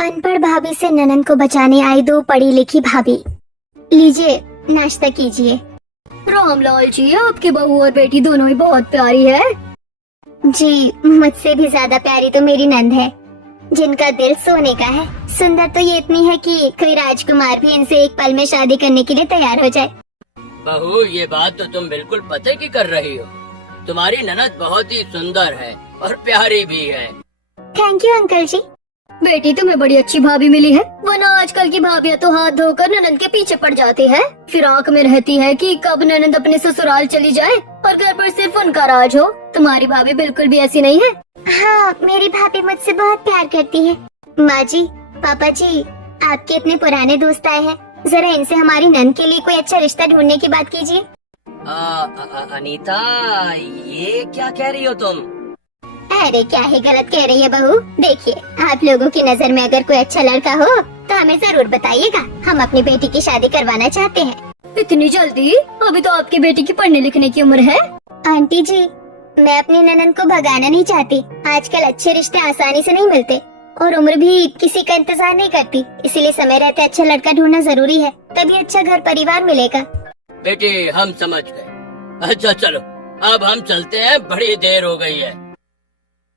अनपढ़ भाभी से ननन को बचाने आई दो पढ़ी लिखी भाभी। लीजिए नाश्ता कीजिए। रामलाल जी, आपकी बहू और बेटी दोनों ही बहुत प्यारी है। जी, मुझसे भी ज्यादा प्यारी तो मेरी नंद है, जिनका दिल सोने का है। सुंदर तो ये इतनी है कि कोई राजकुमार भी इनसे एक पल में शादी करने के लिए तैयार हो जाए। बहू, ये बात तो तुम बिल्कुल पते की कर रही हो। तुम्हारी ननद बहुत ही सुंदर है और प्यारी भी है। थैंक यू अंकल जी। बेटी, तुम्हें बड़ी अच्छी भाभी मिली है, वरना आजकल की भाभियाँ तो हाथ धोकर ननद के पीछे पड़ जाती है। फिर आंख में रहती है कि कब ननद अपने ससुराल चली जाए और घर पर सिर्फ उनका राज हो। तुम्हारी भाभी बिल्कुल भी ऐसी नहीं है। हाँ, मेरी भाभी मुझसे बहुत प्यार करती है। माँ जी, पापा जी, आपके इतने पुराने दोस्त आए हैं, जरा इनसे हमारी नंद के लिए कोई अच्छा रिश्ता ढूंढने की बात कीजिए। अनीता, ये क्या कह रही हो तुम? अरे क्या ही गलत कह रही है बहू। देखिए, आप लोगों की नजर में अगर कोई अच्छा लड़का हो तो हमें जरूर बताइएगा। हम अपनी बेटी की शादी करवाना चाहते हैं। इतनी जल्दी? अभी तो आपकी बेटी की पढ़ने लिखने की उम्र है। आंटी जी, मैं अपनी ननद को भगाना नहीं चाहती। आजकल अच्छे रिश्ते आसानी से नहीं मिलते और उम्र भी किसी का इंतजार नहीं करती, इसीलिए समय रहते अच्छा लड़का ढूंढना जरूरी है, तभी अच्छा घर परिवार मिलेगा। बेटी, हम समझ गए। अच्छा चलो, अब हम चलते हैं, बड़ी देर हो गई है।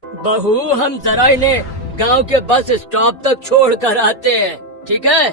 बहू, हम जरा इन्हें गांव के बस स्टॉप तक छोड़ कर आते हैं, ठीक है?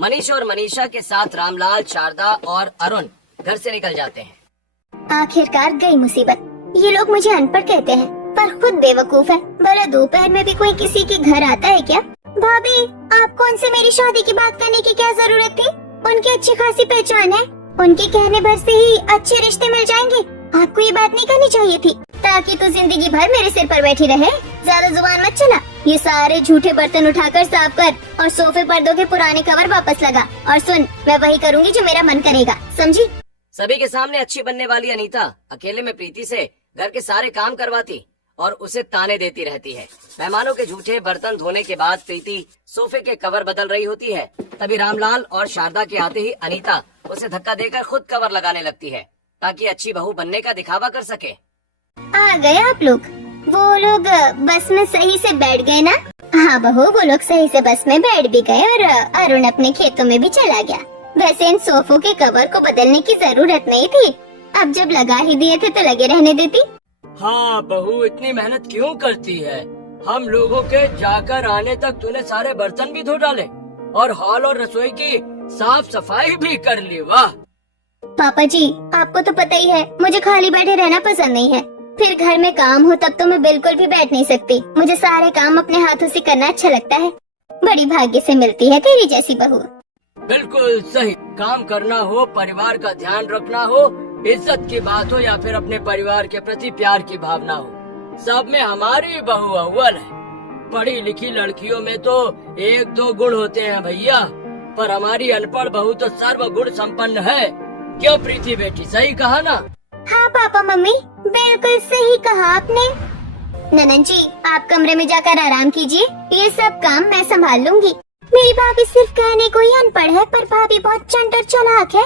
मनीष और मनीषा के साथ रामलाल, शारदा और अरुण घर से निकल जाते हैं। आखिरकार गई मुसीबत। ये लोग मुझे अनपढ़ कहते हैं पर खुद बेवकूफ है। भला दोपहर में भी कोई किसी के घर आता है क्या? भाभी, आपको उनसे मेरी शादी की बात करने की क्या जरूरत थी? उनकी अच्छी खासी पहचान है, उनके कहने भर से ही अच्छे रिश्ते मिल जाएंगे। आपको ये बात नहीं करनी चाहिए थी, ताकि तो जिंदगी भर मेरे सिर पर बैठी रहे। ज्यादा जुबान मत चला। ये सारे झूठे बर्तन उठाकर साफ कर और सोफे पर्दों के पुराने कवर वापस लगा। और सुन, मैं वही करूँगी जो मेरा मन करेगा, समझी? सभी के सामने अच्छी बनने वाली अनीता अकेले में प्रीति से घर के सारे काम करवाती और उसे ताने देती रहती है। मेहमानों के झूठे बर्तन धोने के बाद प्रीति सोफे के कवर बदल रही होती है। तभी रामलाल और शारदा के आते ही अनीता उसे धक्का देकर खुद कवर लगाने लगती है, ताकि अच्छी बहू बनने का दिखावा कर सके। आ गए आप लोग। वो लोग बस में सही से बैठ गए ना? हाँ बहू, वो लोग सही से बस में बैठ भी गए और अरुण अपने खेतों में भी चला गया। वैसे इन सोफों के कवर को बदलने की जरूरत नहीं थी, अब जब लगा ही दिए थे तो लगे रहने देती। हाँ बहू, इतनी मेहनत क्यों करती है? हम लोगों के जाकर आने तक तूने सारे बर्तन भी धो डाले और हॉल और रसोई की साफ सफाई भी कर ली। वाह पापा जी, आपको तो पता ही है मुझे खाली बैठे रहना पसंद नहीं है। फिर घर में काम हो तब तो मैं बिल्कुल भी बैठ नहीं सकती। मुझे सारे काम अपने हाथों से करना अच्छा लगता है। बड़ी भाग्य से मिलती है तेरी जैसी बहू। बिल्कुल सही। काम करना हो, परिवार का ध्यान रखना हो, इज्जत की बात हो या फिर अपने परिवार के प्रति प्यार की भावना हो, सब में हमारी बहू अव्वल है। पढ़ी लिखी लड़कियों में तो एक दो गुण होते हैं भैया, पर हमारी अनपढ़ बहू तो सर्व गुण संपन्न है। क्यों प्रीति बेटी, सही कहा ना? हाँ पापा मम्मी, बिल्कुल सही कहा आपने। ननन जी, आप कमरे में जाकर आराम कीजिए, ये सब काम मैं संभाल लूंगी। मेरी भाभी सिर्फ कहने को ही अनपढ़ है, पर भाभी बहुत चंट और चालाक है।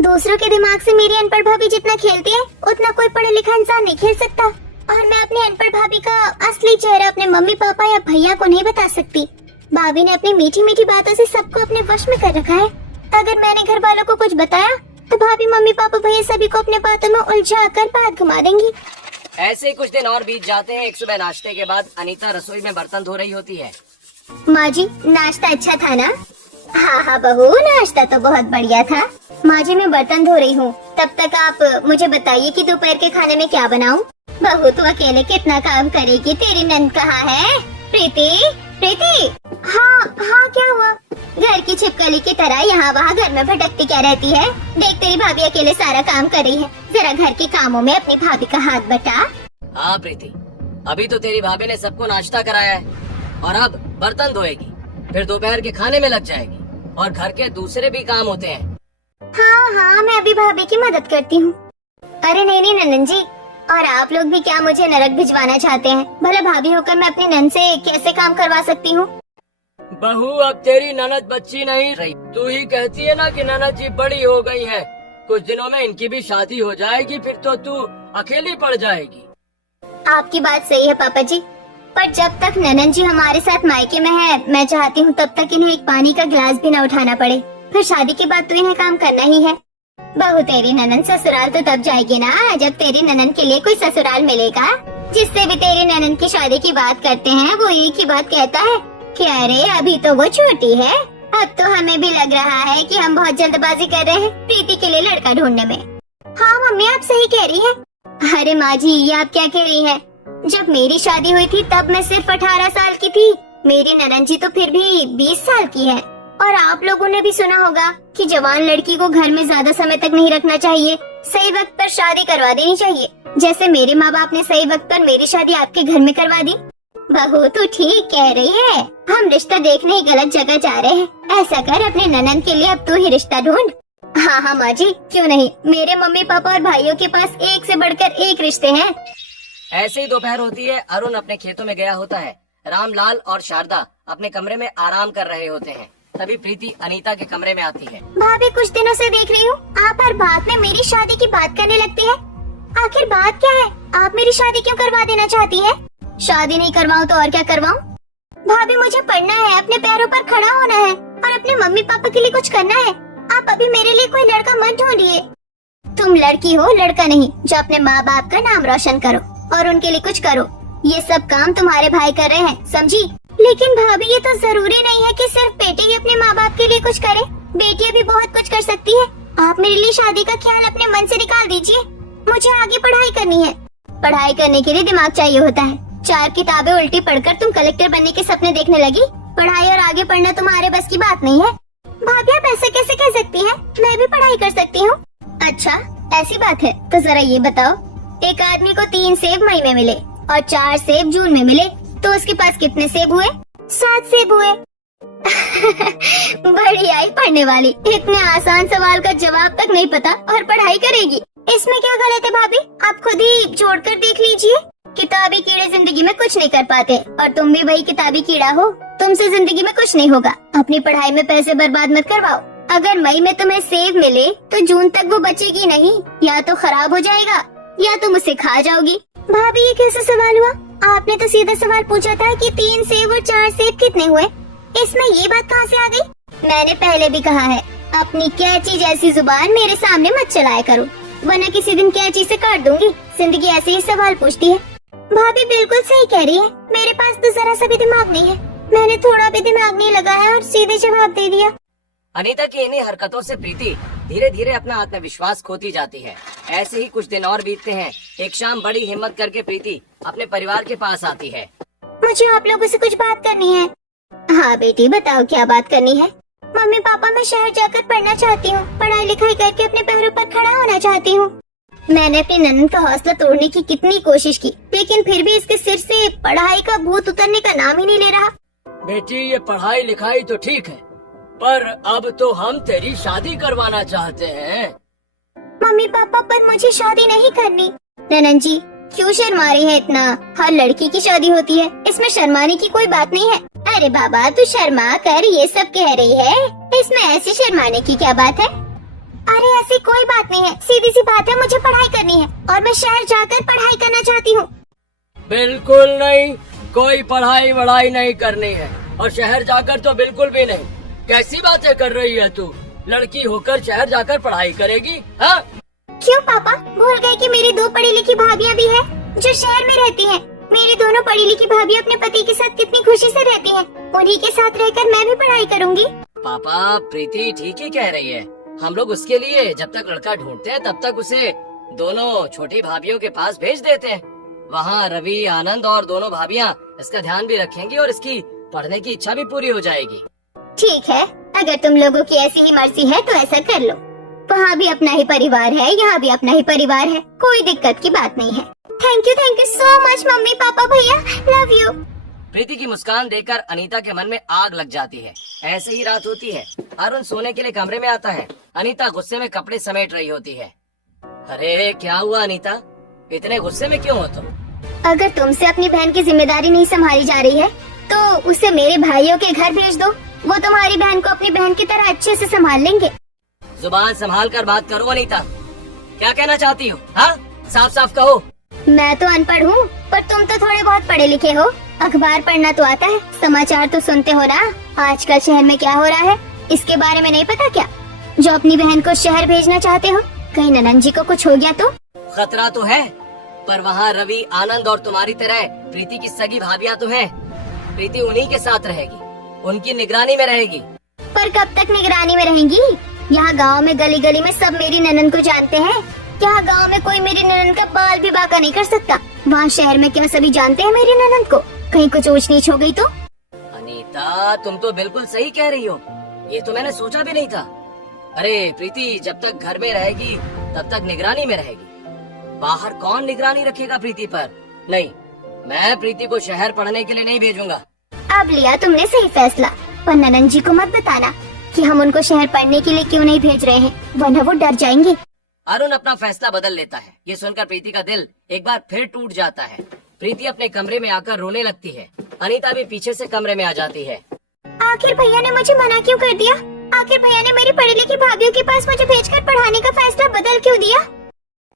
दूसरों के दिमाग से मेरी अनपढ़ भाभी जितना खेलती है, उतना कोई पढ़ा लिखा इंसान नहीं खेल सकता। और मैं अपनी अनपढ़ भाभी का असली चेहरा अपने मम्मी पापा या भैया को नहीं बता सकती। भाभी ने अपनी मीठी मीठी बातों से सबको अपने वश में कर रखा है। अगर मैंने घर वालों को कुछ बताया तो भाभी मम्मी पापा भैया सभी को अपने बातों में उलझा कर बात घुमा देंगी। ऐसे ही कुछ दिन और बीत जाते हैं। एक सुबह नाश्ते के बाद अनीता रसोई में बर्तन धो रही होती है। माँ जी, नाश्ता अच्छा था ना? हाँ हाँ बहू, नाश्ता तो बहुत बढ़िया था। माँ जी, मैं बर्तन धो रही हूँ, तब तक आप मुझे बताइए कि दोपहर के खाने में क्या बनाऊँ। बहू तू अकेले कितना काम करेगी, तेरी नंद कहाँ है? प्रीति, प्रीति। हाँ हाँ, क्या हुआ? घर की छिपकली की तरह यहाँ वहाँ घर में भटकती क्या रहती है? देख, तेरी भाभी अकेले सारा काम कर रही है, जरा घर के कामों में अपनी भाभी का हाथ बटा। हाँ प्रीति, अभी तो तेरी भाभी ने सबको नाश्ता कराया है और अब बर्तन धोएगी, फिर दोपहर के खाने में लग जाएगी और घर के दूसरे भी काम होते हैं। हाँ हाँ, मैं अभी भाभी की मदद करती हूँ। अरे नहीं नहीं नंदन जी, और आप लोग भी क्या मुझे नरक भिजवाना चाहते हैं? भला भाभी होकर मैं अपनी नंद से कैसे काम करवा सकती हूँ? बहू, अब तेरी ननद बच्ची नहीं रही। तू ही कहती है ना कि ननद जी बड़ी हो गई है, कुछ दिनों में इनकी भी शादी हो जाएगी, फिर तो तू अकेली पड़ जाएगी। आपकी बात सही है पापा जी, पर जब तक ननन जी हमारे साथ मायके में है, मैं चाहती हूँ तब तक इन्हें एक पानी का गिलास भी न उठाना पड़े। फिर शादी के बाद तो इन्हें काम करना ही है। बहू तेरी ननन ससुराल तो तब जाएगी ना जब तेरी ननन के लिए कोई ससुराल मिलेगा। जिससे भी तेरी ननन की शादी की बात करते हैं वो एक ही बात कहता है कि अरे अभी तो वो छोटी है। अब तो हमें भी लग रहा है कि हम बहुत जल्दबाजी कर रहे हैं प्रीति के लिए लड़का ढूंढने में। हाँ मम्मी आप सही कह रही हैं। अरे माँ जी ये आप क्या कह रही हैं? जब मेरी शादी हुई थी तब मैं सिर्फ 18 साल की थी। मेरी ननन जी तो फिर भी 20 साल की है। और आप लोगों ने भी सुना होगा कि जवान लड़की को घर में ज्यादा समय तक नहीं रखना चाहिए, सही वक्त पर शादी करवा देनी चाहिए। जैसे मेरे माँ बाप ने सही वक्त पर मेरी शादी आपके घर में करवा दी। बहू तू ठीक कह रही है, हम रिश्ता देखने ही गलत जगह जा रहे हैं। ऐसा कर अपने ननन के लिए अब तू ही रिश्ता ढूंढ। हाँ हाँ माँ जी क्यों नहीं, मेरे मम्मी पापा और भाइयों के पास एक से बढ़कर एक रिश्ते हैं। ऐसे ही दोपहर होती है। अरुण अपने खेतों में गया होता है। रामलाल और शारदा अपने कमरे में आराम कर रहे होते हैं। तभी प्रीति अनीता के कमरे में आती है। भाभी कुछ दिनों से देख रही हूँ आप हर बात में मेरी शादी की बात करने लगती है। आखिर बात क्या है? आप मेरी शादी क्यों करवा देना चाहती है? शादी नहीं करवाऊँ तो और क्या करवाऊँ? भाभी मुझे पढ़ना है, अपने पैरों पर खड़ा होना है और अपने मम्मी पापा के लिए कुछ करना है। आप अभी मेरे लिए कोई लड़का मत ढूंढिए। तुम लड़की हो लड़का नहीं, जो अपने माँ बाप का नाम रोशन करो और उनके लिए कुछ करो। ये सब काम तुम्हारे भाई कर रहे हैं, समझी? लेकिन भाभी ये तो जरूरी नहीं है कि सिर्फ बेटे ही अपने माँ बाप के लिए कुछ करे, बेटियाँ भी बहुत कुछ कर सकती है। आप मेरे लिए शादी का ख्याल अपने मन से निकाल दीजिए। मुझे आगे पढ़ाई करनी है। पढ़ाई करने के लिए दिमाग चाहिए होता है। 4 किताबें उल्टी पढ़कर तुम कलेक्टर बनने के सपने देखने लगी। पढ़ाई और आगे पढ़ना तुम्हारे बस की बात नहीं है। भाभी आप ऐसे कैसे कह सकती हैं? मैं भी पढ़ाई कर सकती हूँ। अच्छा ऐसी बात है तो जरा ये बताओ, एक आदमी को 3 सेब मई में मिले और 4 सेब जून में मिले तो उसके पास कितने सेब हुए? 7 सेब हुए। बड़ी आई पढ़ने वाली, इतने आसान सवाल का जवाब तक नहीं पता और पढ़ाई करेगी। इसमें क्या गलत है भाभी? आप खुद ही जोड़ कर देख लीजिए। किताबी कीड़े जिंदगी में कुछ नहीं कर पाते और तुम भी वही किताबी कीड़ा हो। तुमसे जिंदगी में कुछ नहीं होगा। अपनी पढ़ाई में पैसे बर्बाद मत करवाओ। अगर मई में तुम्हें सेब मिले तो जून तक वो बचेगी नहीं, या तो खराब हो जाएगा या तुम उसे खा जाओगी। भाभी ये कैसा सवाल हुआ? आपने तो सीधा सवाल पूछा था कि 3 सेब और 4 सेब कितने हुए। इसमें ये बात कहाँ से आ गई? मैंने पहले भी कहा है अपनी कैंची जैसी जुबान मेरे सामने मत चलाया करो, वरना किसी दिन कैंची से काट दूंगी। जिंदगी ऐसे ही सवाल पूछती है। भाभी बिल्कुल सही कह रही है, मेरे पास तो जरा सा भी दिमाग नहीं है। मैंने थोड़ा भी दिमाग नहीं लगाया और सीधे जवाब दे दिया। अनीता की इन्हीं हरकतों से प्रीति धीरे धीरे अपना आत्मविश्वास खोती जाती है। ऐसे ही कुछ दिन और बीतते हैं। एक शाम बड़ी हिम्मत करके प्रीति अपने परिवार के पास आती है। मुझे आप लोगों से कुछ बात करनी है। हाँ बेटी बताओ क्या बात करनी है? मम्मी पापा मैं शहर जाकर पढ़ना चाहती हूँ, पढ़ाई लिखाई करके अपने पैरों पर खड़ा होना चाहती हूँ। मैंने अपनी ननन का हौसला तोड़ने की कितनी कोशिश की, लेकिन फिर भी इसके सिर से पढ़ाई का भूत उतरने का नाम ही नहीं ले रहा। बेटी ये पढ़ाई लिखाई तो ठीक है, पर अब तो हम तेरी शादी करवाना चाहते हैं। मम्मी पापा पर मुझे शादी नहीं करनी। ननन जी क्यों शर्मा रही है इतना? हर लड़की की शादी होती है, इसमें शर्माने की कोई बात नहीं है। अरे बाबा तू शर्मा कर ये सब कह रही है, इसमें ऐसी शर्माने की क्या बात है? अरे ऐसी कोई बात नहीं है, सीधी सी बात है, मुझे पढ़ाई करनी है और मैं शहर जाकर पढ़ाई करना चाहती हूँ। बिल्कुल नहीं, कोई पढ़ाई वढ़ाई नहीं करनी है और शहर जाकर तो बिल्कुल भी नहीं। कैसी बातें कर रही है तू? लड़की होकर शहर जाकर पढ़ाई करेगी? हाँ? क्यों पापा भूल गए कि मेरी 2 पढ़ी लिखी भाभियाँ भी हैं जो शहर में रहती हैं। मेरी दोनों पढ़ी लिखी भाभी अपने पति के साथ कितनी खुशी से रहती हैं। उन्हीं के साथ रहकर मैं भी पढ़ाई करूँगी। पापा प्रीति ठीक ही कह रही है। हम लोग उसके लिए जब तक लड़का ढूंढते हैं तब तक उसे दोनों छोटी भाभियों के पास भेज देते हैं। वहाँ रवि आनंद और दोनों भाभियाँ इसका ध्यान भी रखेंगी और इसकी पढ़ने की इच्छा भी पूरी हो जाएगी। ठीक है, अगर तुम लोगों की ऐसी ही मर्जी है तो ऐसा कर लो। वहाँ भी अपना ही परिवार है, यहाँ भी अपना ही परिवार है, कोई दिक्कत की बात नहीं है। Thank you so much mummy papa भैया, लव यू। प्रीति की मुस्कान देखकर अनीता के मन में आग लग जाती है। ऐसे ही रात होती है। अरुण सोने के लिए कमरे में आता है। अनीता गुस्से में कपड़े समेट रही होती है। अरे क्या हुआ अनीता, इतने गुस्से में क्यों हो तुम? अगर तुमसे अपनी बहन की जिम्मेदारी नहीं संभाली जा रही है तो उसे मेरे भाइयों के घर भेज दो। वो तुम्हारी बहन को अपनी बहन की तरह अच्छे से संभाल लेंगे। जुबान संभाल कर बात करो अनीता, क्या कहना चाहती हो? हाँ साफ साफ कहो। मैं तो अनपढ़ हूँ पर तुम तो थोड़े बहुत पढ़े लिखे हो। अखबार पढ़ना तो आता है, समाचार तो सुनते हो ना। आजकल शहर में क्या हो रहा है इसके बारे में नहीं पता क्या? जो अपनी बहन को शहर भेजना चाहते हो, कहीं ननन जी को कुछ हो गया तो? खतरा तो है, पर वहाँ रवि, आनंद और तुम्हारी तरह प्रीति की सगी भाभियाँ तो हैं। प्रीति उन्हीं के साथ रहेगी, उनकी निगरानी में रहेगी। पर कब तक निगरानी में रहेंगी? यहाँ गांव में गली गली में सब मेरी ननन को जानते हैं। क्या गांव में कोई मेरी ननन का बाल भी बांका नहीं कर सकता? वहाँ शहर में क्या सभी जानते हैं मेरी ननन को? कहीं कुछ ऊंच नीच हो गई तो? अनीता, तुम तो बिल्कुल सही कह रही हो, ये तो मैंने सोचा भी नहीं था। अरे प्रीति जब तक घर में रहेगी तब तक निगरानी में रहेगी। बाहर कौन निगरानी रखेगा प्रीति पर? नहीं, मैं प्रीति को शहर पढ़ने के लिए नहीं भेजूंगा। अब लिया तुमने सही फैसला, पर ननन जी को मत बताना कि हम उनको शहर पढ़ने के लिए क्यों नहीं भेज रहे हैं, वरना वो डर जाएंगे। अरुण अपना फैसला बदल लेता है। ये सुनकर प्रीति का दिल एक बार फिर टूट जाता है। प्रीति अपने कमरे में आकर रोने लगती है। अनीता भी पीछे से कमरे में आ जाती है। आखिर भैया ने मुझे मना क्यों कर दिया? आखिर भैया ने मेरी पढ़ी लिखी भाभियों के पास मुझे भेजकर पढ़ाने का फैसला बदल क्यों दिया?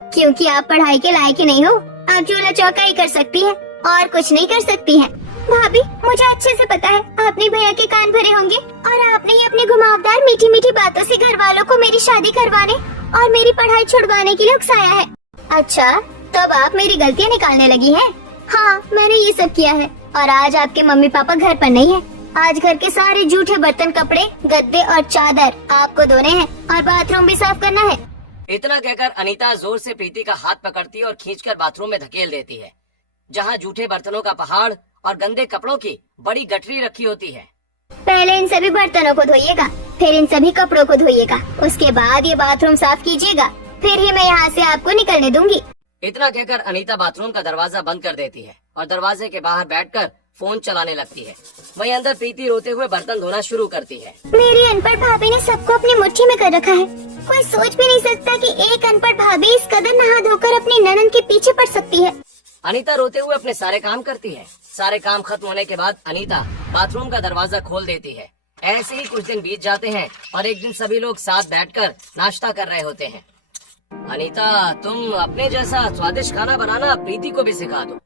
क्योंकि आप पढ़ाई के लायक ही नहीं हो। आप चूल्हा चौका ही कर सकती हैं और कुछ नहीं कर सकती हैं। भाभी, मुझे अच्छे से पता है आपने भैया के कान भरे होंगे और आपने ही अपनी घुमावदार मीठी मीठी बातों से घर वालों को मेरी शादी करवाने और मेरी पढ़ाई छुड़वाने के लिए उकसाया है। अच्छा, तब आप मेरी गलतियाँ निकालने लगी हैं? हाँ, मैंने ये सब किया है और आज आपके मम्मी पापा घर पर नहीं है। आज घर के सारे जूठे बर्तन, कपड़े, गद्दे और चादर आपको धोने हैं और बाथरूम भी साफ करना है। इतना कहकर अनीता जोर से प्रीति का हाथ पकड़ती है और खींचकर बाथरूम में धकेल देती है, जहाँ जूठे बर्तनों का पहाड़ और गंदे कपड़ों की बड़ी गठरी रखी होती है। पहले इन सभी बर्तनों को धोइएगा, फिर इन सभी कपड़ों को धोइएगा, उसके बाद ये बाथरूम साफ कीजिएगा, फिर ही मैं यहाँ से आपको निकलने दूंगी। इतना कहकर अनीता बाथरूम का दरवाजा बंद कर देती है और दरवाजे के बाहर बैठकर फोन चलाने लगती है। वहीं अंदर प्रीति रोते हुए बर्तन धोना शुरू करती है। मेरी अनपढ़ भाभी ने सबको अपनी मुट्ठी में कर रखा है। कोई सोच भी नहीं सकता कि एक अनपढ़ भाभी इस कदर नहा धोकर अपनी ननन के पीछे पड़ सकती है। अनीता रोते हुए अपने सारे काम करती है। सारे काम खत्म होने के बाद अनीता बाथरूम का दरवाजा खोल देती है। ऐसे ही कुछ दिन बीत जाते हैं और एक दिन सभी लोग साथ बैठकर नाश्ता कर रहे होते हैं। अनीता, तुम अपने जैसा स्वादिष्ट खाना बनाना प्रीति को भी सिखा दो।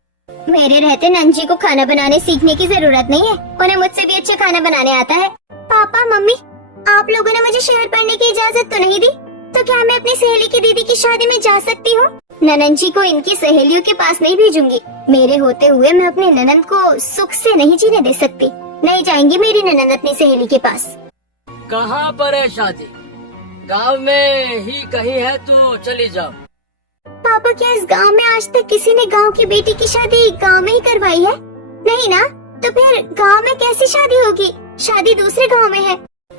मेरे रहते नंजी को खाना बनाने सीखने की जरूरत नहीं है, उन्हें मुझसे भी अच्छा खाना बनाने आता है। पापा, मम्मी, आप लोगों ने मुझे शहर पढ़ने की इजाजत तो नहीं दी, तो क्या मैं अपनी सहेली की दीदी की शादी में जा सकती हूँ? ननन जी को इनकी सहेलियों के पास नहीं भेजूंगी। मेरे होते हुए मैं अपने ननन को सुख से नहीं जीने दे सकती। नहीं जाएंगी मेरी ननन अपनी सहेली के पास। कहाँ पर है शादी? गांव में ही कहीं है तो चली जाओ। पापा, क्या इस गांव में आज तक किसी ने गांव की बेटी की शादी गांव में ही करवाई है? नहीं ना, तो फिर गांव में कैसी शादी होगी? शादी दूसरे गांव में है।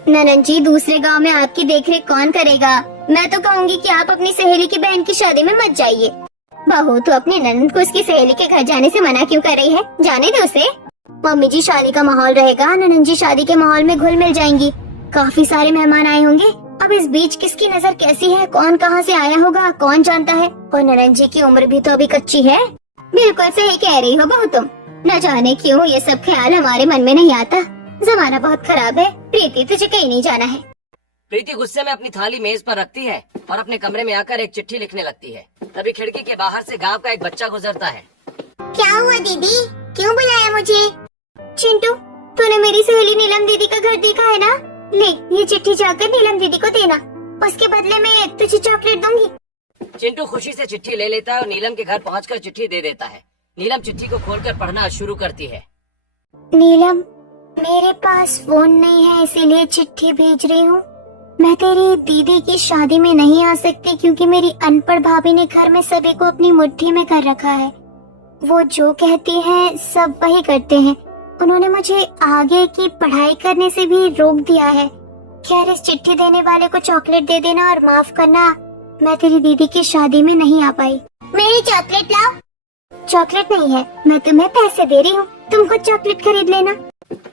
ननन जी, दूसरे गांव में आपकी देखरेख कौन करेगा? मैं तो कहूँगी कि आप अपनी सहेली की बहन की शादी में मत जाइए। बहू तो अपनी ननन को उसकी सहेली के घर जाने से मना क्यों कर रही है? जाने दो उसे। मम्मी जी, शादी का माहौल रहेगा, ननन जी शादी के माहौल में घुल मिल जाएंगी। काफी सारे मेहमान आए होंगे। अब इस बीच किसकी नजर कैसी है, कौन कहाँ से आया होगा, कौन जानता है। और ननन जी की उम्र भी तो अभी कच्ची है। बिल्कुल सही कह रही हो बहू तुम। न जाने क्यों ये सब ख्याल हमारे मन में नहीं आता। जमाना बहुत खराब है। प्रीति, तुझे कहीं नहीं जाना है। प्रीति गुस्से में अपनी थाली मेज पर रखती है और अपने कमरे में आकर एक चिट्ठी लिखने लगती है। तभी खिड़की के बाहर से गांव का एक बच्चा गुजरता है। क्या हुआ दीदी, क्यों बुलाया मुझे? चिंटू, तूने मेरी सहेली नीलम दीदी का घर देखा है ना? ले, ये चिट्ठी जाकर नीलम दीदी को देना, उसके बदले में तुझे चॉकलेट दूंगी। चिंटू खुशी से चिट्ठी ले लेता है और नीलम के घर पहुंचकर चिट्ठी दे देता है। नीलम चिट्ठी को खोलकर पढ़ना शुरू करती है। नीलम, मेरे पास फोन नहीं है, इसीलिए चिट्ठी भेज रही हूँ। मैं तेरी दीदी की शादी में नहीं आ सकती क्योंकि मेरी अनपढ़ भाभी ने घर में सभी को अपनी मुट्ठी में कर रखा है। वो जो कहती हैं सब वही करते हैं। उन्होंने मुझे आगे की पढ़ाई करने से भी रोक दिया है। खैर, इस चिट्ठी देने वाले को चॉकलेट दे देना और माफ करना, मैं तेरी दीदी की शादी में नहीं आ पाई। मेरी चॉकलेट लाओ। चॉकलेट नहीं है, मैं तुम्हें पैसे दे रही हूँ, तुम खुद चॉकलेट खरीद लेना।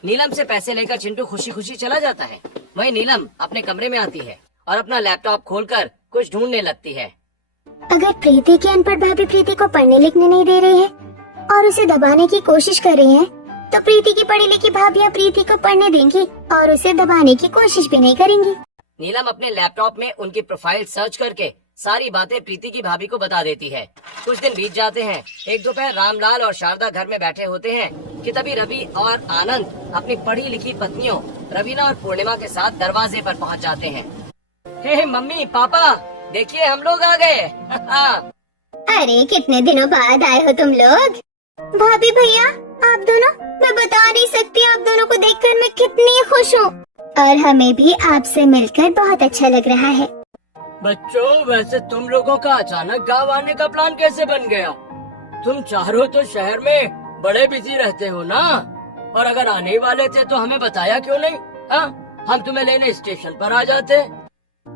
नीलम से पैसे लेकर चिंटू खुशी खुशी चला जाता है। वहीं नीलम अपने कमरे में आती है और अपना लैपटॉप खोलकर कुछ ढूंढने लगती है। अगर प्रीति की अनपढ़ भाभी प्रीति को पढ़ने लिखने नहीं दे रही है और उसे दबाने की कोशिश कर रही है, तो प्रीति की पढ़ी लिखी भाभियाँ प्रीति को पढ़ने देंगी और उसे दबाने की कोशिश भी नहीं करेंगी। नीलम अपने लैपटॉप में उनकी प्रोफाइल सर्च करके सारी बातें प्रीति की भाभी को बता देती है। कुछ दिन बीत जाते हैं। एक दोपहर रामलाल और शारदा घर में बैठे होते हैं कि तभी रवि और आनंद अपनी पढ़ी लिखी पत्नियों रवीना और पूर्णिमा के साथ दरवाजे पर पहुंच जाते हैं। हे मम्मी पापा, देखिए हम लोग आ गए। अरे कितने दिनों बाद आए हो तुम लोग। भाभी भैया आप दोनों, मैं बता नहीं सकती आप दोनों को देखकर मैं कितनी खुश हूँ। और हमें भी आपसे मिलकर बहुत अच्छा लग रहा है। बच्चों, वैसे तुम लोगों का अचानक गांव आने का प्लान कैसे बन गया? तुम चारों तो शहर में बड़े बिजी रहते हो ना, और अगर आने वाले थे तो हमें बताया क्यों नहीं? हाँ, हम तुम्हें लेने स्टेशन पर आ जाते।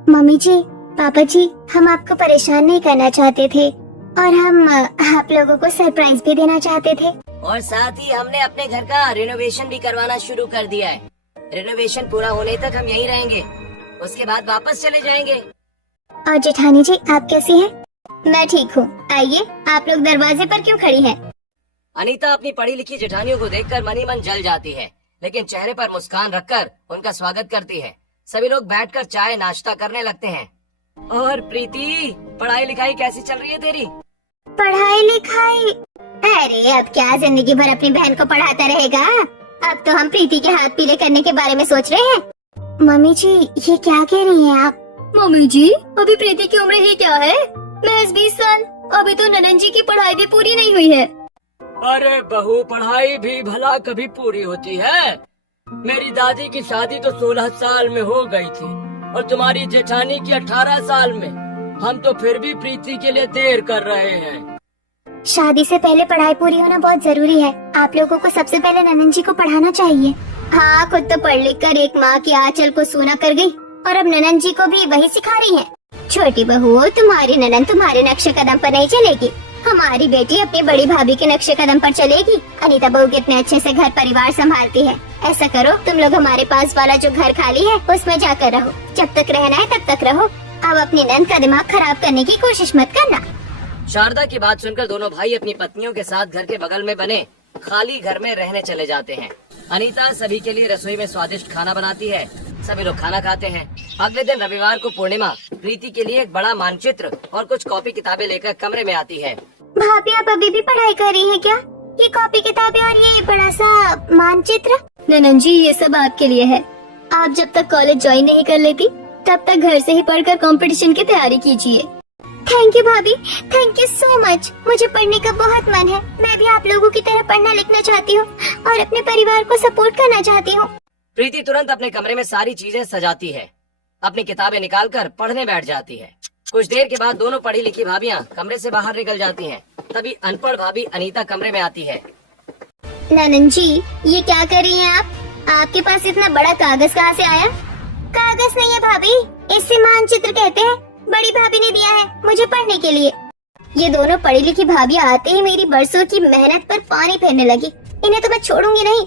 मम्मी जी, पापा जी, हम आपको परेशान नहीं करना चाहते थे और हम आप लोगों को सरप्राइज भी देना चाहते थे। और साथ ही हमने अपने घर का रिनोवेशन भी करवाना शुरू कर दिया है। रिनोवेशन पूरा होने तक हम यहीं रहेंगे, उसके बाद वापस चले जाएंगे। और जेठानी जी आप कैसी हैं? मैं ठीक हूँ। आइए, आप लोग दरवाजे पर क्यों खड़ी हैं? अनीता अपनी पढ़ी लिखी जेठानियों को देखकर मन ही मन जल जाती है, लेकिन चेहरे पर मुस्कान रखकर उनका स्वागत करती है। सभी लोग बैठकर चाय नाश्ता करने लगते हैं। और प्रीति, पढ़ाई लिखाई कैसी चल रही है तेरी? पढ़ाई लिखाई? अरे अब क्या जिंदगी भर अपनी बहन को पढ़ाता रहेगा। अब तो हम प्रीति के हाथ पीले करने के बारे में सोच रहे हैं। मम्मी जी ये क्या कह रही हैं आप? मम्मी जी, अभी प्रीति की उम्र ही क्या है? महज 20 साल। अभी तो ननन जी की पढ़ाई भी पूरी नहीं हुई है। अरे बहू, पढ़ाई भी भला कभी पूरी होती है? मेरी दादी की शादी तो 16 साल में हो गई थी और तुम्हारी जेठानी की 18 साल में। हम तो फिर भी प्रीति के लिए देर कर रहे हैं। शादी से पहले पढ़ाई पूरी होना बहुत जरूरी है। आप लोगों को सबसे पहले ननन जी को पढ़ाना चाहिए। हाँ, खुद तो पढ़ लिख कर एक माँ की आंचल को सूना कर गई और अब ननन जी को भी वही सिखा रही है। छोटी बहू, तुम्हारी ननन तुम्हारे नक्शे कदम पर नहीं चलेगी। हमारी बेटी अपनी बड़ी भाभी के नक्शे कदम पर चलेगी। अनीता बहू कितने अच्छे से घर परिवार संभालती है। ऐसा करो, तुम लोग हमारे पास वाला जो घर खाली है उसमें जाकर रहो। जब तक रहना है तब तक रहो। अब अपनी ननद का दिमाग खराब करने की कोशिश मत करना। शारदा की बात सुनकर दोनों भाई अपनी पत्नियों के साथ घर के बगल में बने खाली घर में रहने चले जाते हैं। अनीता सभी के लिए रसोई में स्वादिष्ट खाना बनाती है। सभी लोग खाना खाते हैं। अगले दिन रविवार को पूर्णिमा प्रीति के लिए एक बड़ा मानचित्र और कुछ कॉपी किताबें लेकर कमरे में आती है। भाभी आप अभी भी पढ़ाई कर रही हैं क्या? ये कॉपी किताबें और ये बड़ा सा मानचित्र? ननन जी, ये सब आपके लिए है। आप जब तक कॉलेज ज्वाइन नहीं कर लेती तब तक घर से ही पढ़कर कंपटीशन की तैयारी कीजिए। थैंक यू भाभी, थैंक यू सो मच। मुझे पढ़ने का बहुत मन है। मैं भी आप लोगों की तरह पढ़ना लिखना चाहती हूँ और अपने परिवार को सपोर्ट करना चाहती हूँ। प्रीति तुरंत अपने कमरे में सारी चीजें सजाती है, अपनी किताबें निकालकर पढ़ने बैठ जाती है। कुछ देर के बाद दोनों पढ़ी लिखी भाभियाँ कमरे से बाहर निकल जाती हैं। तभी अनपढ़ भाभी अनीता कमरे में आती है। ननन जी ये क्या कर रही हैं आप? आपके पास इतना बड़ा कागज कहाँ से आया? कागज नहीं है भाभी, इसे मानचित्र कहते हैं। बड़ी भाभी ने दिया है मुझे पढ़ने के लिए। ये दोनों पढ़ी लिखी भाभियाँ आते ही मेरी बरसों की मेहनत पर पानी फेरने लगी। इन्हें तो मैं छोड़ूंगी नहीं।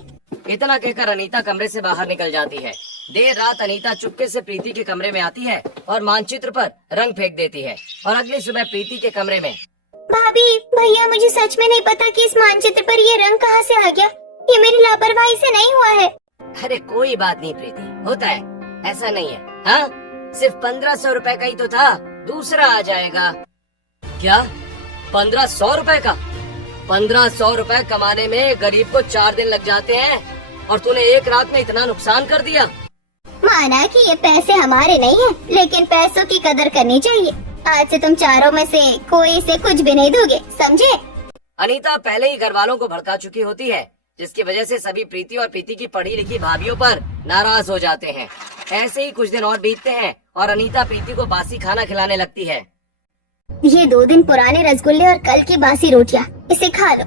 इतना कहकर अनीता कमरे से बाहर निकल जाती है। देर रात अनीता चुपके से प्रीति के कमरे में आती है और मानचित्र पर रंग फेंक देती है। और अगली सुबह प्रीति के कमरे में, भाभी भैया मुझे सच में नहीं पता कि इस मानचित्र पर ये रंग कहाँ से आ गया। ये मेरी लापरवाही से नहीं हुआ है। अरे कोई बात नहीं प्रीति, होता है, ऐसा नहीं है। हाँ, सिर्फ 1500 रुपए का ही तो था, दूसरा आ जाएगा। क्या 1500 रुपए का? 1500 रुपए कमाने में गरीब को 4 दिन लग जाते हैं और तूने एक रात में इतना नुकसान कर दिया। माना कि ये पैसे हमारे नहीं हैं, लेकिन पैसों की कदर करनी चाहिए। आज से तुम चारों में से कोई से कुछ भी नहीं दोगे, समझे? अनीता पहले ही घर वालों को भड़का चुकी होती है, जिसकी वजह से सभी प्रीति और प्रीति की पढ़ी लिखी भाभियों पर नाराज हो जाते हैं। ऐसे ही कुछ दिन और बीतते हैं और अनीता प्रीति को बासी खाना खिलाने लगती है। ये 2 दिन पुराने रसगुल्ले और कल की बासी रोटियां, इसे खा लो।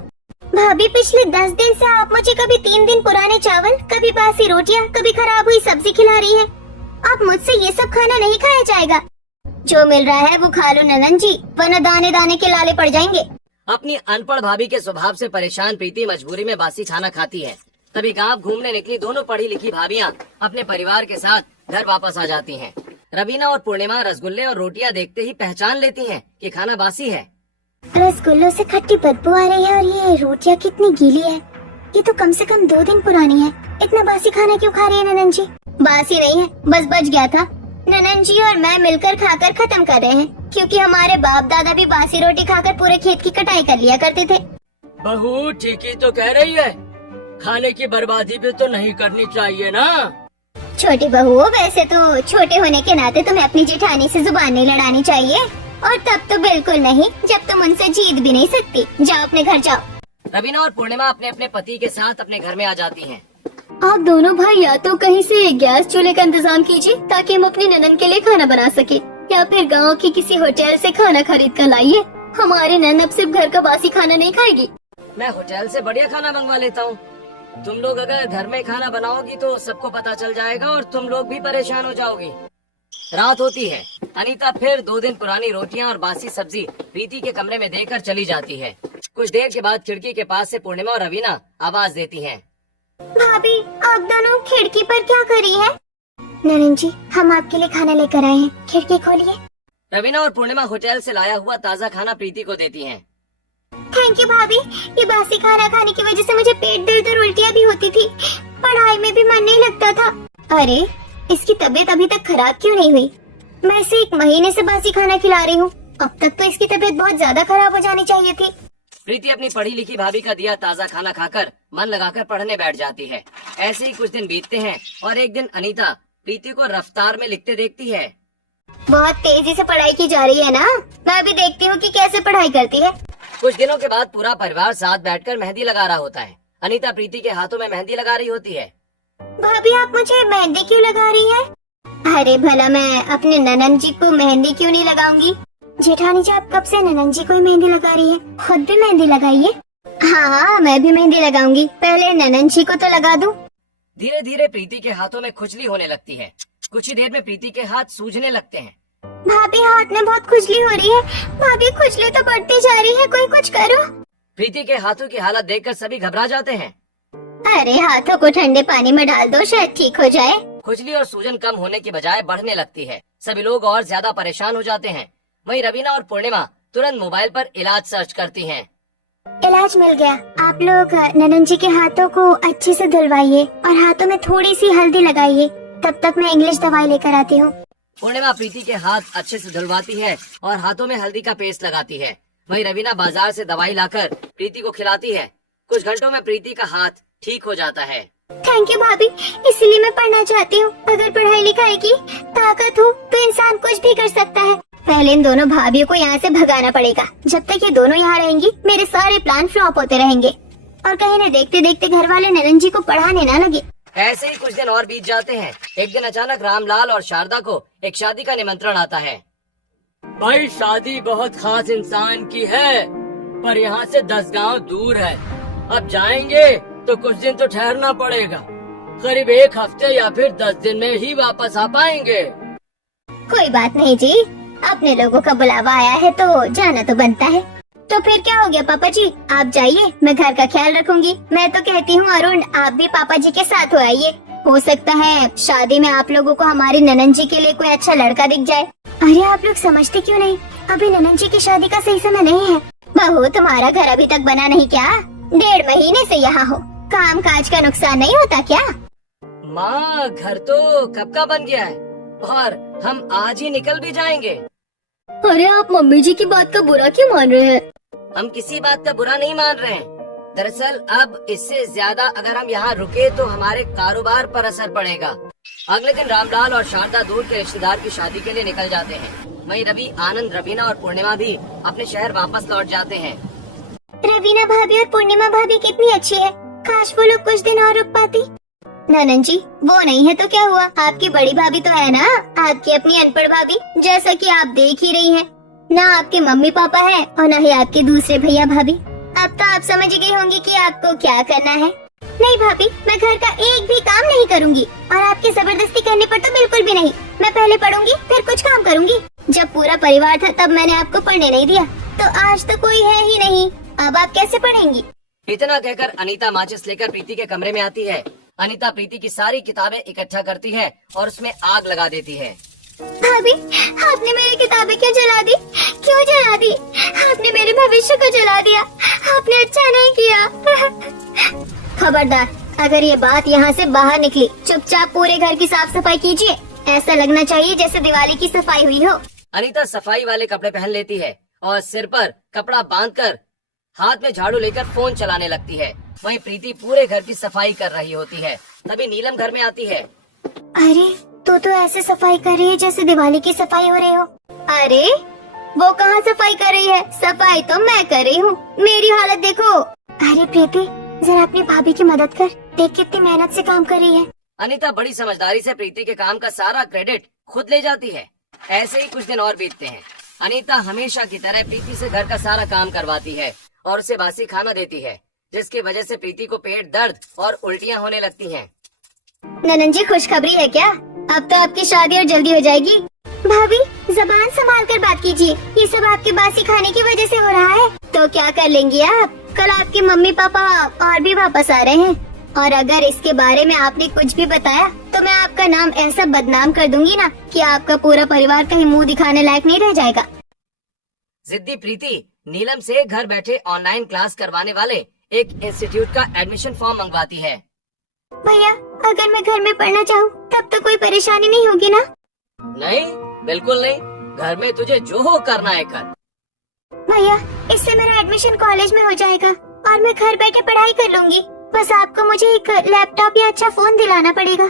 भाभी पिछले 10 दिन से आप मुझे कभी 3 दिन पुराने चावल, कभी बासी रोटियां, कभी खराब हुई सब्जी खिला रही हैं। अब मुझसे ये सब खाना नहीं खाया जाएगा। जो मिल रहा है वो खा लो ननन जी, वरना दाने दाने के लाले पड़ जाएंगे। अपनी अनपढ़ भाभी के स्वभाव से परेशान प्रीति मजबूरी में बासी खाना खाती है। तभी गांव घूमने निकली दोनों पढ़ी लिखी भाभियां अपने परिवार के साथ घर वापस आ जाती हैं। रवीना और पूर्णिमा रसगुल्ले और रोटियां देखते ही पहचान लेती हैं कि खाना बासी है। रसगुल्लों से खट्टी बदबू आ रही है और ये रोटियां कितनी गीली है। ये तो कम से कम 2 दिन पुरानी है। इतना बासी खाना क्यों खा रही है ननन जी? बासी नहीं है, बस बच गया था। ननन जी और मैं मिलकर खाकर खत्म कर रहे हैं, क्योंकि हमारे बाप दादा भी बासी रोटी खाकर पूरे खेत की कटाई कर लिया करते थे। बहू ठीक ही तो कह रही है, खाने की बर्बादी भी तो नहीं करनी चाहिए ना। छोटी बहू, वैसे तो छोटे होने के नाते तुम्हें अपनी जेठानी से जुबान नहीं लड़ानी चाहिए, और तब तो बिल्कुल नहीं जब तुम उनसे जीत भी नहीं सकती। जाओ अपने घर जाओ। रवीना और पूर्णिमा अपने अपने पति के साथ अपने घर में आ जाती हैं। आप दोनों भाई या तो कहीं से गैस चूल्हे का इंतजाम कीजिए ताकि हम अपनी ननन के लिए खाना बना सके, या फिर गांव की किसी होटल से खाना खरीद कर लाइए। हमारी ननन अब सिर्फ घर का बासी खाना नहीं खाएगी। मैं होटल से बढ़िया खाना मंगवा लेता हूँ। तुम लोग अगर घर में खाना बनाओगी तो सबको पता चल जाएगा और तुम लोग भी परेशान हो जाओगी। रात होती है। अनीता फिर 2 दिन पुरानी रोटियां और बासी सब्जी प्रीति के कमरे में देकर चली जाती है। कुछ देर के बाद खिड़की के पास से पूर्णिमा और रवीना आवाज देती हैं। भाभी, आप दोनों खिड़की पर क्या करी है? ननन जी, हम आपके लिए खाना लेकर आए हैं, खिड़की खोलिए। रवीना और पूर्णिमा होटल से लाया हुआ ताज़ा खाना प्रीति को देती हैं। थैंक यू भाभी, ये बासी खाना खाने की वजह से मुझे पेट दर्द और उल्टियाँ भी होती थी। पढ़ाई में भी मन नहीं लगता था। अरे, इसकी तबीयत अभी तक खराब क्यों नहीं हुई? मैं इसे 1 महीने से बासी खाना खिला रही हूँ। अब तक तो इसकी तबीयत बहुत ज्यादा खराब हो जानी चाहिए थी। प्रीति अपनी पढ़ी लिखी भाभी का दिया ताज़ा खाना खाकर मन लगाकर पढ़ने बैठ जाती है। ऐसे ही कुछ दिन बीतते हैं और एक दिन अनीता प्रीति को रफ्तार में लिखते देखती है। बहुत तेजी से पढ़ाई की जा रही है ना? मैं भी देखती हूँ कि कैसे पढ़ाई करती है। कुछ दिनों के बाद पूरा परिवार साथ बैठकर मेहंदी लगा रहा होता है। अनीता प्रीति के हाथों में मेहंदी लगा रही होती है। भाभी, आप मुझे मेहंदी क्यों लगा रही है? अरे भला, मैं अपने ननन जी को मेहंदी क्यों नहीं लगाऊंगी? जेठानी जी, आप कब से ननन जी को ही मेहंदी लगा रही है? खुद भी मेहंदी लगाइए। हाँ, मैं भी मेहंदी लगाऊंगी। पहले ननन जी को तो लगा दूं। धीरे धीरे प्रीति के हाथों में खुजली होने लगती है। कुछ ही देर में प्रीति के हाथ सूजने लगते हैं। भाभी, हाथ में बहुत खुजली हो रही है। भाभी, खुजली तो बढ़ती जा रही है, कोई कुछ करो। प्रीति के हाथों की हालत देखकर सभी घबरा जाते हैं। अरे, हाथों को ठंडे पानी में डाल दो, शायद ठीक हो जाए। खुजली और सूजन कम होने की बजाय बढ़ने लगती है। सभी लोग और ज्यादा परेशान हो जाते हैं। वहीं रवीना और पूर्णिमा तुरंत मोबाइल पर इलाज सर्च करती हैं। इलाज मिल गया। आप लोग ननन जी के हाथों को अच्छे से धुलवाइए और हाथों में थोड़ी सी हल्दी लगाइए। तब तक मैं इंग्लिश दवाई लेकर आती हूँ। पूर्णिमा प्रीति के हाथ अच्छे से धुलवाती है और हाथों में हल्दी का पेस्ट लगाती है। वहीं रवीना बाजार से दवाई लाकर प्रीति को खिलाती है। कुछ घंटों में प्रीति का हाथ ठीक हो जाता है। थैंक यू भाभी, इसलिए मैं पढ़ना चाहती हूँ। अगर पढ़ाई लिखाई की ताकत हो तो इंसान कुछ भी कर सकता है। पहले इन दोनों भाभियों को यहाँ से भगाना पड़ेगा। जब तक ये दोनों यहाँ रहेंगी, मेरे सारे प्लान फ्लॉप होते रहेंगे और कहीं न देखते देखते घर वाले ननन जी को पढ़ाने न लगे। ऐसे ही कुछ दिन और बीत जाते हैं। एक दिन अचानक रामलाल और शारदा को एक शादी का निमंत्रण आता है। भाई, शादी बहुत खास इंसान की है, पर यहाँ से 10 गांव दूर है। अब जाएंगे तो कुछ दिन तो ठहरना पड़ेगा। करीब 1 हफ्ते या फिर 10 दिन में ही वापस आ पाएंगे। कोई बात नहीं जी, अपने लोगों का बुलावा आया है तो जाना तो बनता है। तो फिर क्या हो गया पापा जी, आप जाइए, मैं घर का ख्याल रखूंगी। मैं तो कहती हूँ अरुण, आप भी पापा जी के साथ हो आइए। हो सकता है शादी में आप लोगों को हमारी ननन जी के लिए कोई अच्छा लड़का दिख जाए। अरे, आप लोग समझते क्यों नहीं? अभी ननन जी की शादी का सही समय नहीं है। बहू, तुम्हारा घर अभी तक बना नहीं क्या? 1.5 महीने से यहाँ हो, काम काज का नुकसान नहीं होता क्या? माँ, घर तो कब का बन गया है और हम आज ही निकल भी जाएंगे। अरे, आप मम्मी जी की बात का बुरा क्यों मान रहे हैं? हम किसी बात का बुरा नहीं मान रहे हैं। दरअसल अब इससे ज्यादा अगर हम यहाँ रुके तो हमारे कारोबार पर असर पड़ेगा। अगले दिन रामलाल और शारदा दूर के रिश्तेदार की शादी के लिए निकल जाते हैं। वहीं रवि, आनंद, रवीना और पूर्णिमा भी अपने शहर वापस लौट जाते हैं। रवीना भाभी और पूर्णिमा भाभी कितनी अच्छी है। काश वो लोग कुछ दिन और रुक पाती। ननन जी, वो नहीं है तो क्या हुआ, आपकी बड़ी भाभी तो है ना, आपकी अपनी अनपढ़ भाभी, जैसा कि आप देख ही रही हैं। ना आपके मम्मी पापा है और ना ही आपके दूसरे भैया भाभी। अब तो आप समझ गई होंगी कि आपको क्या करना है। नहीं भाभी, मैं घर का एक भी काम नहीं करूंगी और आपकी जबरदस्ती करने पर तो बिल्कुल भी नहीं। मैं पहले पढ़ूंगी, फिर कुछ काम करूंगी। जब पूरा परिवार था तब मैंने आपको पढ़ने नहीं दिया, तो आज तो कोई है ही नहीं। अब आप कैसे पढ़ेंगी? इतना कहकर अनीता माचिस लेकर प्रीति के कमरे में आती है। अनीता प्रीति की सारी किताबें इकट्ठा करती है और उसमें आग लगा देती है। भाभी, आपने मेरी किताबें क्यों जला दी? क्यों जला दी? आपने मेरे भविष्य को जला दिया। आपने अच्छा नहीं किया। खबरदार, अगर ये बात यहाँ से बाहर निकली, चुपचाप पूरे घर की साफ सफाई कीजिए। ऐसा लगना चाहिए जैसे दिवाली की सफाई हुई हो। अनीता सफाई वाले कपड़े पहन लेती है और सिर पर कपड़ा बांधकर हाथ में झाड़ू लेकर फोन चलाने लगती है। वहीं प्रीति पूरे घर की सफाई कर रही होती है। तभी नीलम घर में आती है। अरे तो ऐसे सफाई कर रही है जैसे दिवाली की सफाई हो रही हो। अरे वो कहाँ सफाई कर रही है, सफाई तो मैं कर रही हूँ, मेरी हालत देखो। अरे प्रीति जरा अपनी भाभी की मदद कर, देख कितनी मेहनत से काम कर रही है। अनीता बड़ी समझदारी से प्रीति के काम का सारा क्रेडिट खुद ले जाती है। ऐसे ही कुछ दिन और बीतते हैं। अनीता हमेशा की तरह प्रीति से घर का सारा काम करवाती है और उसे बासी खाना देती है, जिसकी वजह से प्रीति को पेट दर्द और उल्टियाँ होने लगती हैं। ननन जी खुशखबरी है क्या? अब तो आपकी शादी और जल्दी हो जाएगी। भाभी जबान संभाल कर बात कीजिए, ये सब आपके बासी खाने की वजह से हो रहा है। तो क्या कर लेंगी आप? कल आपके मम्मी पापा और भी वापस आ रहे हैं, और अगर इसके बारे में आपने कुछ भी बताया तो मैं आपका नाम ऐसा बदनाम कर दूंगी ना कि आपका पूरा परिवार कहीं मुंह दिखाने लायक नहीं रह जाएगा। जिद्दी प्रीति नीलम से घर बैठे ऑनलाइन क्लास करवाने वाले एक इंस्टीट्यूट का एडमिशन फॉर्म मंगवाती है। भैया अगर मैं घर में पढ़ना चाहूँ तब तो कोई परेशानी नहीं होगी ना? नहीं, बिल्कुल नहीं। घर में तुझे जो हो करना है कर। भैया इससे मेरा एडमिशन कॉलेज में हो जाएगा और मैं घर बैठे पढ़ाई कर लूंगी। बस आपको मुझे एक लैपटॉप या अच्छा फोन दिलाना पड़ेगा।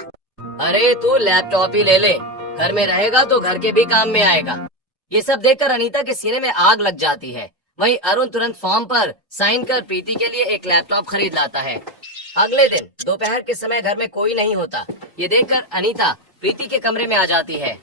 अरे तू लैपटॉप ही ले ले, घर में रहेगा तो घर के भी काम में आएगा। ये सब देखकर अनीता के सीने में आग लग जाती है। वहीं अरुण तुरंत फॉर्म पर साइन कर प्रीति के लिए एक लैपटॉप खरीद लाता है। अगले दिन दोपहर के समय घर में कोई नहीं होता। ये देखकर अनीता प्रीति के कमरे में आ जाती है।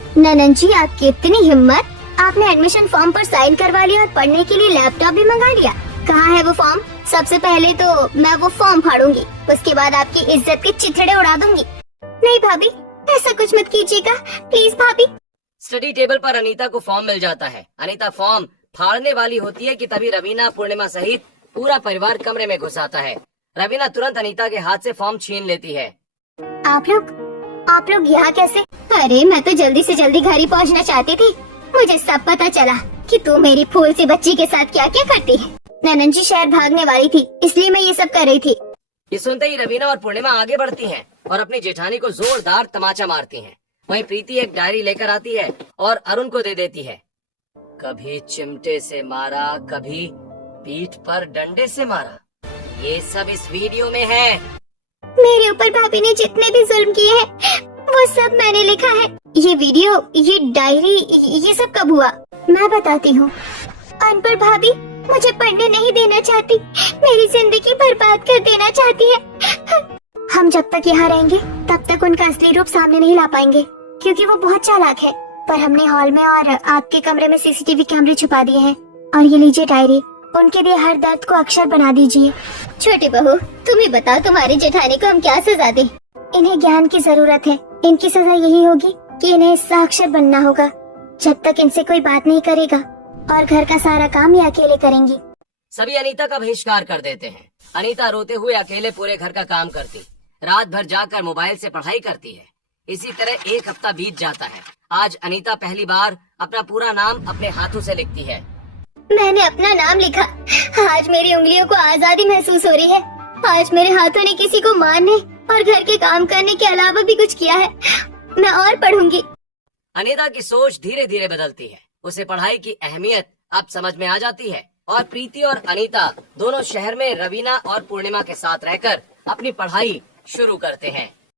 ननन जी आपकी इतनी हिम्मत, आपने एडमिशन फॉर्म पर साइन करवा लिया और पढ़ने के लिए लैपटॉप भी मंगा लिया। कहाँ है वो फॉर्म? सबसे पहले तो मैं वो फॉर्म फाड़ूंगी, उसके बाद आपकी इज्जत के चिथड़े उड़ा दूंगी। नहीं भाभी ऐसा कुछ मत कीजिएगा प्लीज भाभी। स्टडी टेबल पर अनीता को फॉर्म मिल जाता है। अनीता फॉर्म फाड़ने वाली होती है कि तभी रवीना पूर्णिमा सहित पूरा परिवार कमरे में घुस आता है। रवीना तुरंत अनीता के हाथ से फॉर्म छीन लेती है। आप लोग यहाँ कैसे? अरे मैं तो जल्दी से जल्दी घर ही पहुँचना चाहती थी। मुझे सब पता चला कि तू मेरी फूल सी बच्ची के साथ क्या क्या करती है। ननन जी शहर भागने वाली थी इसलिए मैं ये सब कर रही थी। ये सुनते ही रवीना और पूर्णिमा आगे बढ़ती हैं और अपनी जेठानी को जोरदार तमाचा मारती हैं। वहीं प्रीति एक डायरी लेकर आती है और अरुण को दे देती है। कभी चिमटे से मारा, कभी पीठ पर डंडे से मारा, ये सब इस वीडियो में है। मेरे ऊपर भाभी ने जितने भी जुल्म किए हैं वो सब मैंने लिखा है। ये वीडियो, ये डायरी, ये सब कब हुआ? मैं बताती हूँ। अनपढ़ भाभी मुझे पढ़ने नहीं देना चाहती, मेरी जिंदगी बर्बाद कर देना चाहती है। हम जब तक यहाँ रहेंगे तब तक उनका असली रूप सामने नहीं ला पाएंगे, क्योंकि वो बहुत चालाक है। पर हमने हॉल में और आपके कमरे में सीसीटीवी कैमरे छुपा दिए हैं। और ये लीजिए डायरी, उनके दिए हर दर्द को अक्षर बना दीजिए। छोटी बहू तुम ही बताओ तुम्हारी जेठानी को हम क्या सजा दें? इन्हें ज्ञान की जरूरत है। इनकी सजा यही होगी कि इन्हें साक्षर बनना होगा। जब तक इनसे कोई बात नहीं करेगा और घर का सारा काम ये अकेले करेंगी। सभी अनीता का बहिष्कार कर देते हैं। अनीता रोते हुए अकेले पूरे घर का काम करती, रात भर जाकर मोबाइल से पढ़ाई करती है। इसी तरह एक हफ्ता बीत जाता है। आज अनीता पहली बार अपना पूरा नाम अपने हाथों से लिखती है। मैंने अपना नाम लिखा। आज मेरी उंगलियों को आजादी महसूस हो रही है। आज मेरे हाथों ने किसी को मारने और घर के काम करने के अलावा भी कुछ किया है। मैं और पढ़ूंगी। अनीता की सोच धीरे धीरे बदलती है। उसे पढ़ाई की अहमियत अब समझ में आ जाती है और प्रीति और अनीता दोनों शहर में रवीना और पूर्णिमा के साथ रहकर अपनी पढ़ाई शुरू करते हैं।